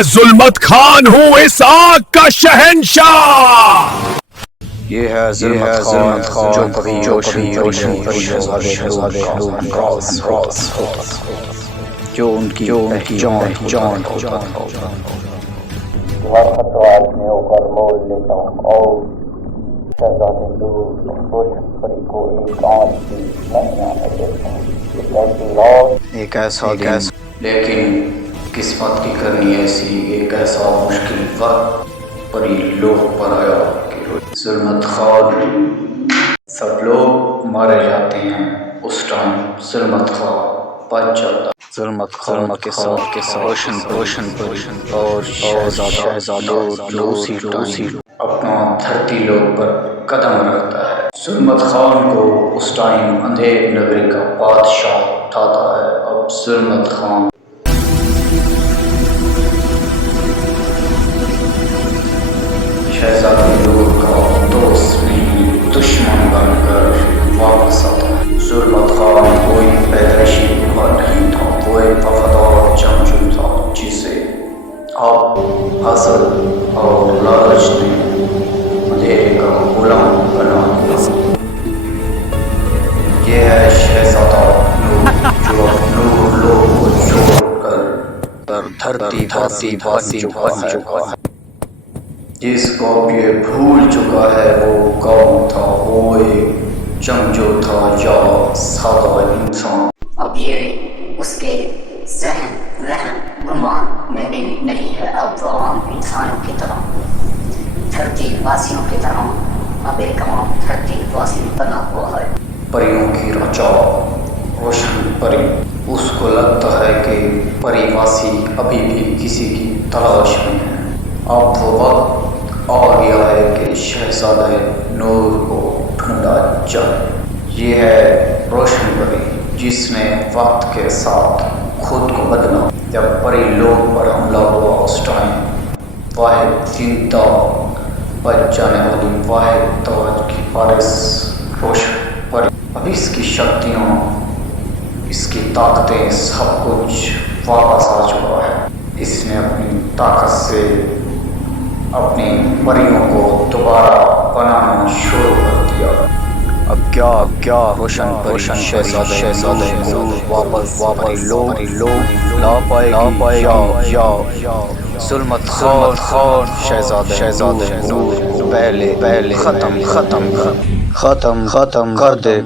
میں ظلمت خان ہوں اس آگ کا شہنشاہ. یہ ہے ظلمت خان جو کبھی روشن پری شہزادے راز ہوتا جو ان کی پہچان ہوتا تھا. وقت تو آدمی اوپر موڑ لیتا ہوں اور شہزادے روشن پری کو ایک آنکھ کی نہیں آنے دیتا ہوں. ایک ایسا دن لیکن قسمت کی کرنی ایسی ایک ایسا مشکل وقت پری لوگ پر آیا کہ ظلمت خان سب لوگ مارے جاتے ہیں. اس ٹائم ظلمت خان بچ جاتا. ظلمت خان کے ساتھ روشن پری اور شہزادہ لوسی اپنا دھرتی لوگ پر قدم رکھتا ہے. ظلمت خان کو اس ٹائم اندھیر نگری کا بادشاہ اٹھاتا ہے. اب ظلمت خان شہزادی لوگ کا دوست نہیں دشمن بن کر واپس آتا ہے. ظلمت خان کوئی پیدائشی بھولا نہیں تھا. وہ ایک وفادار جنگجو تھا جسے اب حسد اور لالچ نے اندھیرے کا غلام بنا دیا. یہ ہے شہزادہ نور جو نور لوگ کو چھوڑ کر دھرتی بن چکا ہے. جس کو یہ بھول چکا ہے وہ کون تھا. وہ ایک جنگجو تھا یا سادہ انسان. اب یہ اس کے ذہن وہم گمان میں بھی نہیں ہے. اب وہ عام انسانوں کی طرح دھرتی واسیوں کی طرح اب ایک عام دھرتی واسی بنا ہوا ہے. پریوں کی رچا روشن پری. اس کو لگتا ہے کہ پری واسی ابھی بھی کسی کی تلاش میں ہے. اب وہ وقت آ گیا ہے کہ شہزادہ نور کو ڈھونڈا جائے. یہ ہے روشن پری جس نے وقت کے ساتھ خود کو بدلا. جب پری لوگ پر حملہ ہوا اس ٹائم واحد زندہ بچ جانے والی واحد توجہ کی وارث روشن پری. اب اس کی شکتیاں اس کی طاقتیں سب کچھ واپس آ چکا ہے. اس نے اپنی طاقت سے اپنی پریوں کو دوبارہ بنانا شروع کر دیا. اب کیا روشن شہزادے واپس لوگ لا پائے یا ظلمت خان شہزادے نور پہلے ختم کر دے.